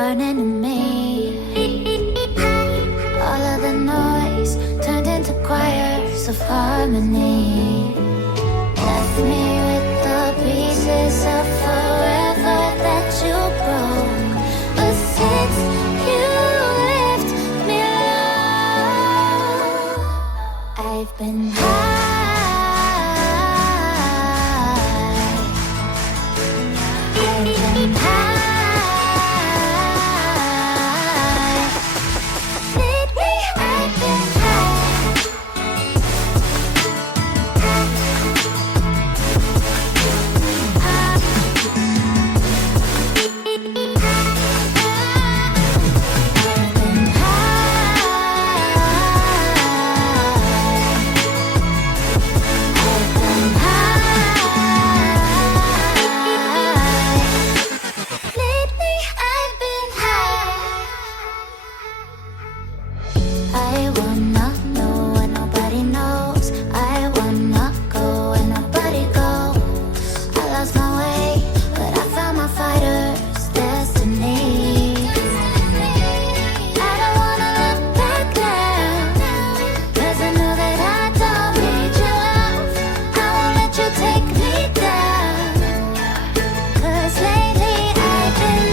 burning in me. All of the noise turned into choirs of harmony. Left me with the pieces of forever that you broke. But since you left me alone, I've been high. I've been high. Lately I've been I wanna know what nobody knows. I wanna go where nobody goes. I lost my way, but I found my fighter's destiny. I don't wanna look back now, 'cause I know that I don't need your love. I won't let you take me down, 'cause lately I've been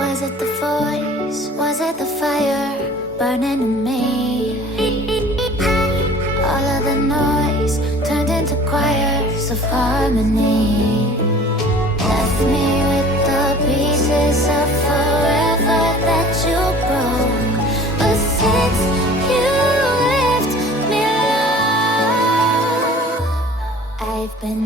Was it the voice? Was it the fire burning in me? All of the noise turned into choirs of harmony. Left me with the pieces of forever that you broke. But since you left me alone, I've been